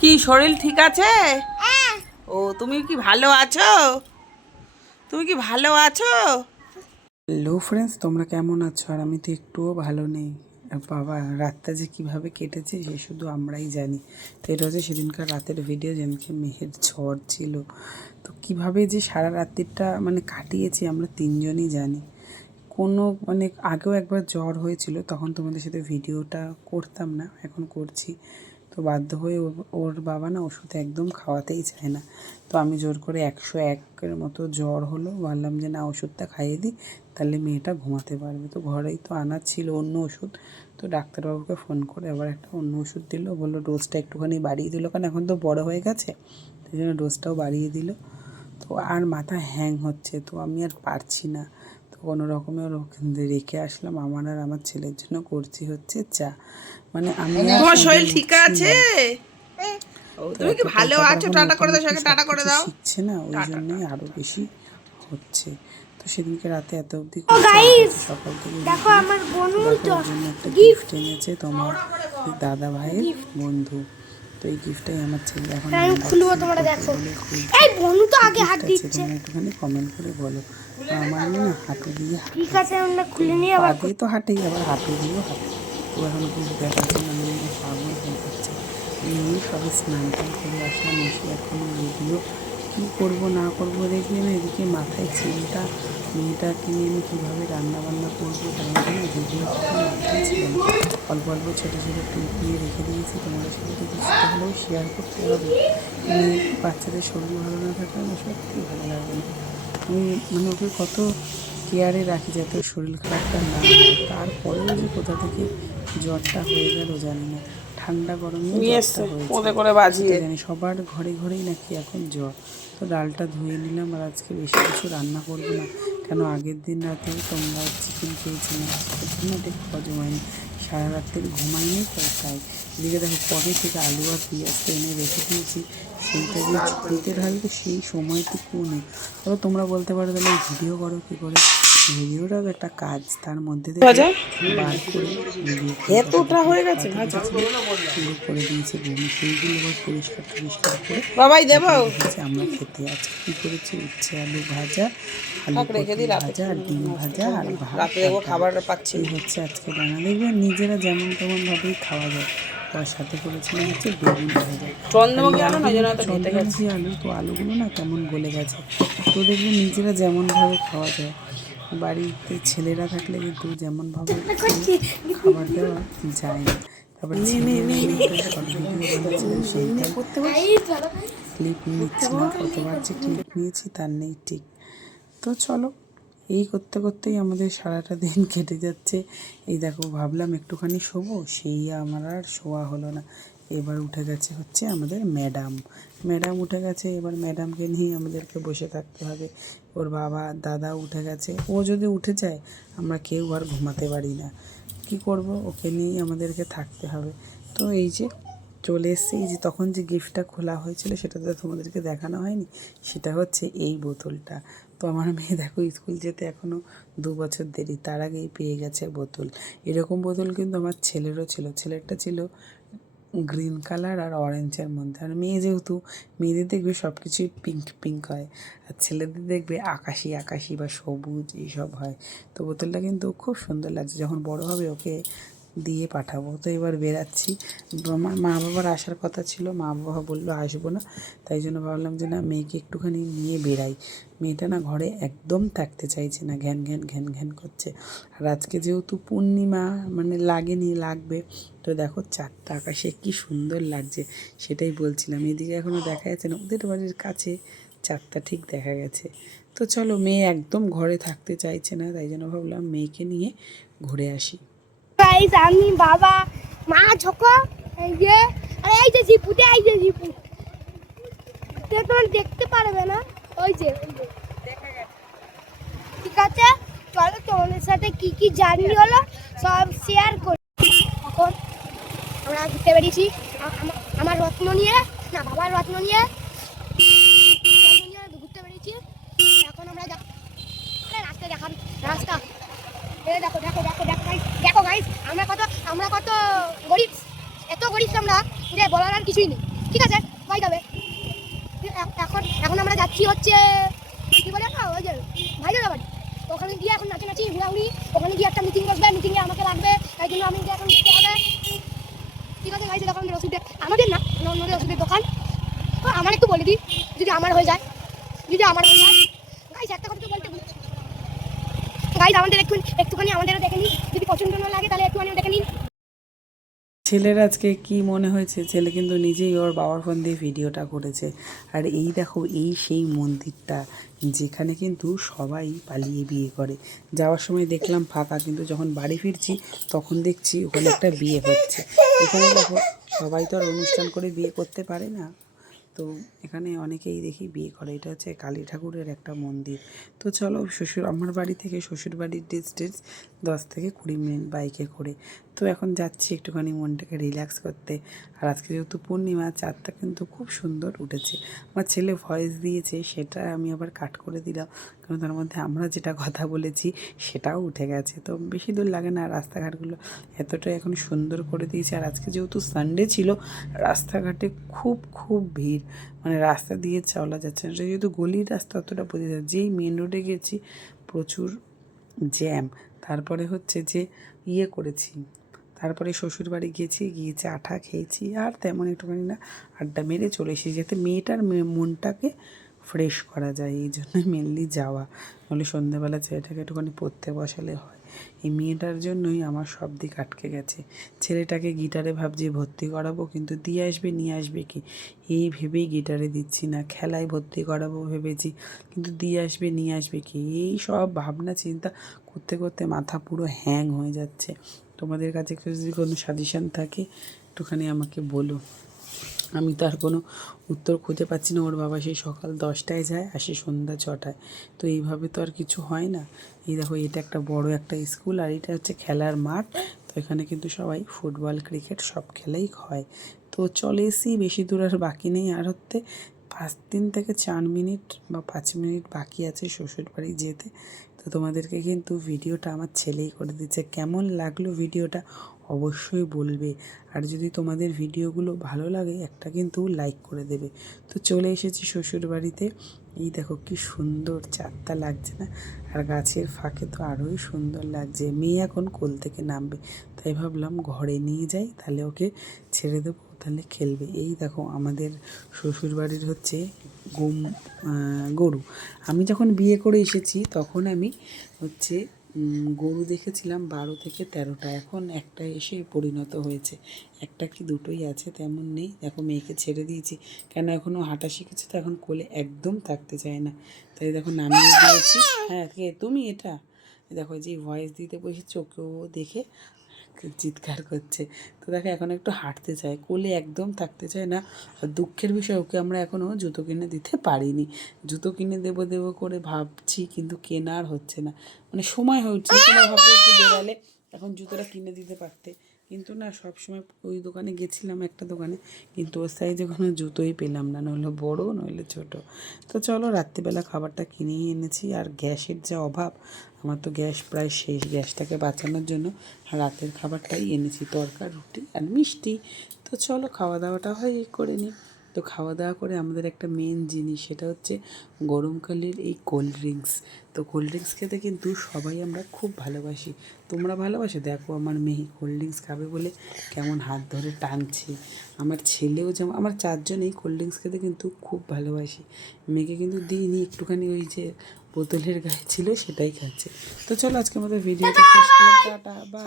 কি শরীর ঠিক আছে? ও তুমি কি ভালো আছো? তুমি কি ভালো আছো? হ্যালো ফ্রেন্ডস, তোমরা কেমন আছো? আর আমি তো একটুও ভালো নেই। আর বাবা, রাতটা যে কীভাবে কেটেছে সে শুধু আমরাই জানি। তো এটা হচ্ছে সেদিনকার রাতের ভিডিও, যেদিনকে মেহের ঝড় ছিল। তো কিভাবে যে সারা রাত্রিটা মানে কাটিয়েছি আমরা তিনজনই জানি। কোনো মানে আগেও একবার জ্বর হয়েছিল, তখন তোমাদের সাথে ভিডিওটা করতাম না, এখন করছি। তো বাধ্য হয়ে ওর বাবা না ওষুধ একদম খাওয়াতেই চায় না। তো আমি জোর করে 101-এর মতো জ্বর হলো, ভাবলাম যে না ওষুধটা খাইয়ে দিই, তাহলে মেয়েটা ঘুমাতে পারবে। তো ঘরেই তো আনার ছিল অন্য ওষুধ। তো ডাক্তারবাবুকে ফোন করে আবার একটা অন্য ওষুধ দিল, বললো ডোজটা একটুখানি বাড়িয়ে দিল, কারণ এখন তো বড় হয়ে গেছে, সেই জন্য ডোজটাও বাড়িয়ে দিল। তো আর মাথা হ্যাং হচ্ছে, তো আমি আর পারছি না। তো কোনো রকমে ওর ওখানে রেখে আসলাম। আমার আর আমার ছেলের জন্য করছি হচ্ছে চা। মানে আমি তোমার শরীর ঠিক আছে? তুমি কি ভালো আছো? টাটা করে দাও, সবাইকে টাটা করে দাও। শিখছে না, ওই জন্যই আরো বেশি হচ্ছে। তো সেদিনকে রাতে এত অবধি সকাল থেকে দেখো আমার বোনের জন্য একটা গিফট এনেছে তোমার দাদা ভাইয়ের বন্ধু। তো এই গিফটটাই আমার ছেলে এখন খুলবো, তোমরা দেখো। এই বনু তো আগে হাত দিচ্ছে, তোমরা একটুখানি কমেন্ট করে বলো। আমার না হাঁটু দিয়ে, ঠিক আছে আমরা খুলে নিয়ে আবার দিয়ে তো হাঁটেই, আবার হাঁটু দিয়েও হাঁটে। তো এখন গিফট দেখার জন্য আমি পাগল হয়ে যাচ্ছে। আমি সবে স্নান টান করে আসলাম, এসে এখনও রেডিও কী করবো না করবো দেখলে না, এদিকে মাথায় চিন্তা মেয়েটাকে নিয়ে আমি কীভাবে রান্নাবান্না করবো, তার জন্য ভিডিও মাথায় ছিল না। অল্প অল্প ছোটো ছোটো ক্লিপ নিয়ে রেখে দিয়েছি, তোমাদের সাথে তো কিছুটা হলেও শেয়ার করতে হবে। বাচ্চাদের শরীর ভালো না থাকলে না সত্যি ভালো লাগবে না। আমি মানে ওকে কত কেয়ারে রাখি যাতে শরীর খারাপটা না হয়, তারপরেও যে কোথা থেকে জ্বরটা হয়ে গেল জানি না। ঠান্ডা গরমে জানি সবার ঘরে ঘরেই নাকি এখন জ্বর। তো ডালটা ধুয়ে নিলাম, আর আজকে বেশি কিছু রান্না করবো না, কেন আগের দিন রাতে তোমরা চিকেন খেয়েছিলে, সেটার জন্য দেখো হজম হয়নি, সারা রাত্রে ঘুমাইনি, তাই এদিকে দেখো পরে থেকে আলু আর পেঁয়াজটা এনে রেখে দিয়েছি, সেইটা যে ছুটিতে ঢালবে সেই সময়টুকু নেই। তবে তোমরা বলতে পারো তাহলে ভিডিও করো কী করে? ভিডিওটাও একটা কাজ, তার মধ্যে থেকে বার করে এতটা হয়ে গেছে পুরো করে দিয়েছে বমি, সেইগুলো আবার পরিষ্কার টরিষ্কার করে বাবাই দেবো আমরা খেতে। আজকে কী করেছি, উচ্ছে আলু ভাজা, আলু ভাজা আর ডিম ভাজা আর খাবার পাচ্ছি, এই হচ্ছে আজকে রান্না। দেখবেন নিজেরা যেমন তেমনভাবেই খাওয়া যায়। আর সাথে করেছিলাম হচ্ছে বেগুন ভাজা, চন্দ্রমুখী আলু। তো আলুগুলো না কেমন গলে গেছে, তো দেখবেন নিজেরা যেমনভাবে খাওয়া যায়। বাড়িতে ছেলেরা থাকলে কিন্তু যেমনভাবে খাবার দেওয়া যায় না। তারপর ক্লিপ নিচ্ছিলাম, কতবার যে ক্লিপ নিয়েছি তার নেই ঠিক। তো চলো, এই করতে করতেই আমাদের সারাটা দিন কেটে যাচ্ছে। এই দেখো ভাবলাম একটুখানি শোবো, সেই আমার আর শোয়া হলো না। এবার উঠে গেছে হচ্ছে আমাদের ম্যাডাম উঠে গেছে, এবার ম্যাডামকে নিয়ে আমাদেরকে বসে থাকতে হবে। ওর বাবা দাদা উঠে গেছে, ও যদি উঠে যায় আমরা কেউ আর ঘুমাতে পারি না। কি করব, ওকে নিয়েই আমাদেরকে থাকতে হবে। তো এই যে চলে এসছে, এই যে তখন যে গিফটটা খোলা হয়েছিল সেটা তো তোমাদেরকে দেখানো হয়নি, সেটা হচ্ছে এই বোতলটা। তো আমার মেয়ে দেখো স্কুল যেতে এখনও 2 বছর দেরি, তার আগেই পেয়ে গেছে বোতল। এরকম বোতল কিন্তু আমার ছেলেরও ছিল, ছেলেরটা ছিল গ্রিন কালার আর অরেঞ্জের মধ্যে। আর মেয়ে যেহেতু, মেয়েদের দেখবে সব কিছুই পিঙ্ক পিঙ্ক হয়, আর ছেলেদের দেখবে আকাশি আকাশি বা সবুজ এইসব হয়। তো বোতলটা কিন্তু খুব সুন্দর লাগছে, যখন বড় হবে ওকে দিয়ে পাঠাবো। তো এবার বেরাচ্ছি, আমার মা বাবার আসার কথা ছিল, মা বাবা বললো আসবো না, তাই জন্য ভাবলাম যে না মেয়েকে একটুখানি নিয়ে বেরাই। মেয়েটা না ঘরে একদম থাকতে চাইছে না, ঘ্যান ঘ্যান ঘ্যান ঘ্যান করছে। আর আজকে যেহেতু পূর্ণিমা মানে লাগেনি, লাগবে। তো দেখো চাঁদটা আকাশে কী সুন্দর লাগছে, সেটাই বলছিলাম। এদিকে এখনও দেখা যাচ্ছে না, ওদের বাড়ির কাছে চাঁদটা ঠিক দেখা গেছে। তো চলো, মেয়ে একদম ঘরে থাকতে চাইছে না, তাই জন্য ভাবলাম মেয়েকে নিয়ে ঘুরে আসি। আমি বাবা মা ঝোঁকো, এই যে আরে এই যে জিপুতে, এই যে জিপু তোমার দেখতে পারবে না, ওই যে দেখা গেছে। ঠিক আছে, চলো তোমাদের সাথে কি কি জার্নি হলো সব শেয়ার করি। এখন আমরা ঘুরতে বেরিয়েছি আমার রত্ন নিয়ে, না বাবার রত্ন নিয়ে ঘুরতে বেরিয়েছি। এখন আমরা রাস্তা দেখান, রাস্তা দেখো দেখো দেখো দেখো গাইস, আমরা কত গরিব, এত গরিব আমরা যে বলার আর কিছুই নেই। ঠিক আছে হয়ে যাবে। এখন এখন আমরা যাচ্ছি হচ্ছে কি বলে না ওই যে ভাইদের বাড়ি। ওখানে গিয়ে এখন নাচানাচি ঘোরাঘুরি, ওখানে গিয়ে একটা মিটিং বসবে, মিটিংয়ে আমাকে রাখবে, তাই জন্য আমি এখন যেতে হবে। ঠিক আছে গাইস, এখন ওষুধের আমাদের না অন্যদের ওষুধের দোকান। তো আমার একটু বলে দিই, যদি আমার হয়ে যায় গাইস, একটা কথা তো বলতে ভুলে গেছি। গাইস আমাদের একটুখানি আমাদেরও দেখে নিন, যদি পছন্দ না লাগে তাহলে একটুখানি দেখে নিন। ছেলের আজকে কি মনে হয়েছে, ছেলে কিন্তু নিজেই ওর বাবার ফোন দিয়ে ভিডিওটা করেছে। আর এই দেখো, এই সেই মন্দিরটা যেখানে কিন্তু সবাই পালিয়ে বিয়ে করে। যাওয়ার সময় দেখলাম ফাঁকা, কিন্তু যখন বাড়ি ফিরছি তখন দেখছি ওখানে একটা বিয়ে হচ্ছে। এখানে দেখো, সবাই তো আর অনুষ্ঠান করে বিয়ে করতে পারে না, তো এখানে অনেকেই দেখি বিয়ে করে। এটা হচ্ছে কালী ঠাকুরের একটা মন্দির। তো চলো, আমার বাড়ি থেকে শ্বশুর বাড়ির ডিস্টেন্স 10 থেকে 20 মিনিট বাইকে করে। তো এখন যাচ্ছি একটুখানি মনটাকে রিল্যাক্স করতে। আর আজকে যেহেতু পূর্ণিমা, চাঁদটা কিন্তু খুব সুন্দর উঠেছে। আমার ছেলে ভয়েস দিয়েছে, সেটা আমি আবার কাট করে দিলাম, কারণ তার মধ্যে আমরা যেটা কথা বলেছি সেটাও উঠে গেছে। তো বেশি দূর লাগে না, রাস্তাঘাটগুলো এতটাই এখন সুন্দর করে দিয়েছে। আর আজকে যেহেতু সানডে ছিল, রাস্তাঘাটে খুব ভিড়, মানে রাস্তা দিয়ে চলা যাচ্ছে না। যেহেতু গলির রাস্তা, অতটা বোঝা যায়। যেই মেন রোডে গেছি প্রচুর জ্যাম। তারপরে হচ্ছে যে করেছি, তারপরে শ্বশুরবাড়ি গেছি, গিয়ে চা ঠা খেয়েছি, আর তেমন একটুখানি না আড্ডা মেরে চলে এসেছি, যাতে মেয়েটার মনটাকে ফ্রেশ করা যায়, এই জন্য মেনলি যাওয়া। নাহলে সন্ধ্যাবেলা ছেলেটাকে একটুখানি পড়তে বসালে হয়। এই মেয়েটার জন্যই আমার সব দিক আটকে গেছে। ছেলেটাকে গিটারে ভাবছি ভর্তি করাবো, কিন্তু দিয়ে আসবে নিয়ে আসবে কি, এই ভেবেই গিটারে দিচ্ছি না। খেলায় ভর্তি করাবো ভেবেছি, কিন্তু দিয়ে আসবে নিয়ে আসবে কি, এই সব ভাবনা চিন্তা করতে করতে মাথা পুরো হ্যাং হয়ে যাচ্ছে। তোমাদের কাছে যদি কোনো সাজেশান থাকে একটুখানি আমাকে বলো। আমি তো আর কোনো উত্তর খুঁজে পাচ্ছি না। ওর বাবা সেই সকাল 10টায় যায়, আসে সন্ধ্যা 6টায়। তো এইভাবে তো আর কিছু হয় না। এই দেখো, এটা একটা বড় একটা স্কুল, আর এটা হচ্ছে খেলার মাঠ। তো এখানে কিন্তু সবাই ফুটবল ক্রিকেট সব খেলাই হয়। তো চলে এসি, বেশি দূর আর বাকি নেই। আর 3 থেকে 4 মিনিট বা 5 মিনিট বাকি আছে শ্বশুর বাড়ি যেতে। তো তোমাদেরকে কিন্তু ভিডিওটা আমার ছেলেই করে দিচ্ছে। কেমন লাগলো ভিডিওটা অবশ্যই বলবে। আর যদি তোমাদের ভিডিওগুলো ভালো লাগে, একটা কিন্তু লাইক করে দেবে। তো চলে এসেছি শ্বশুর বাড়িতে। এই দেখো কি সুন্দর চাঁদটা লাগছে না, আর গাছের ফাঁকে তো আরোই সুন্দর লাগছে। মেয়ে এখন কোল থেকে নামবে, তাই ভাবলাম ঘরে নিয়ে যাই, তাহলে ওকে ছেড়ে দেবো, তাহলে খেলবে। এই দেখো, আমাদের শ্বশুর বাড়ির হচ্ছে গরু। আমি যখন বিয়ে করে এসেছি তখন আমি হচ্ছে গরু দেখেছিলাম 12 থেকে 13টা, এখন একটা এসে পরিণত হয়েছে। একটা কি দুটোই আছে, তেমন নেই। দেখো, মেয়েকে ছেড়ে দিয়েছি, কেন এখনও হাঁটা শিখেছে, তো এখন কোলে একদম থাকতে চায় না, তাই দেখো নামিয়ে দিয়েছি। হ্যাঁ, কে তুমি? এটা দেখো, যে ভয়েস দিতে বসেছে ওকেও দেখে চিৎকার করছে। তো দেখো, এখন একটু হাঁটতে চায়, কোলে একদম থাকতে চায় না। আর দুঃখের বিষয়, ওকে আমরা এখনও জুতো কিনে দিতে পারিনি। জুতো কিনে দেবো করে ভাবছি, কিন্তু কেনার হচ্ছে না, মানে সময় হয়ে উঠছে। তোমার ভাবতে একটু বেড়ালে এখন জুতোটা কিনে দিতে পারতে, কিন্তু না, সব সময় ওই দোকানে গেছিলাম, একটা দোকানে, কিন্তু ওর সাইজে কোনো জুতোই পেলাম না, নইলে বড়ো নইলে ছোটো। তো চলো, রাত্রিবেলা খাবারটা কিনেই এনেছি। আর গ্যাসের যা অভাব, আমার তো গ্যাস প্রায় শেষ। গ্যাসটাকে বাঁচানোর জন্য রাতের খাবারটাই এনেছি, তরকা রুটি আর মিষ্টি। তো চলো, খাওয়া দাওয়াটা হয় করে নিই। তো খাওয়া দাওয়া করে আমাদের একটা মেন জিনিস, সেটা হচ্ছে গরমকালের এই কোল্ড ড্রিঙ্কস। তো কোল্ড ড্রিঙ্কস খেতে কিন্তু সবাই আমরা খুব ভালোবাসি। তোমরা ভালোবাসো? দেখো, আমার মেয়ে কোল্ড ড্রিঙ্কস খাবে বলে কেমন হাত ধরে টানছে। আমার ছেলেও যেমন, আমার 4 জনেই কোল্ড ড্রিঙ্কস খেতে কিন্তু খুব ভালোবাসি। মেয়েকে কিন্তু দিইনি, একটুখানি ওই যে বোতলের গায়ে ছিল সেটাই খাচ্ছে। তো চলো, আজকে আমাদের ভিডিওটা শেষ করলাম। Tata, by.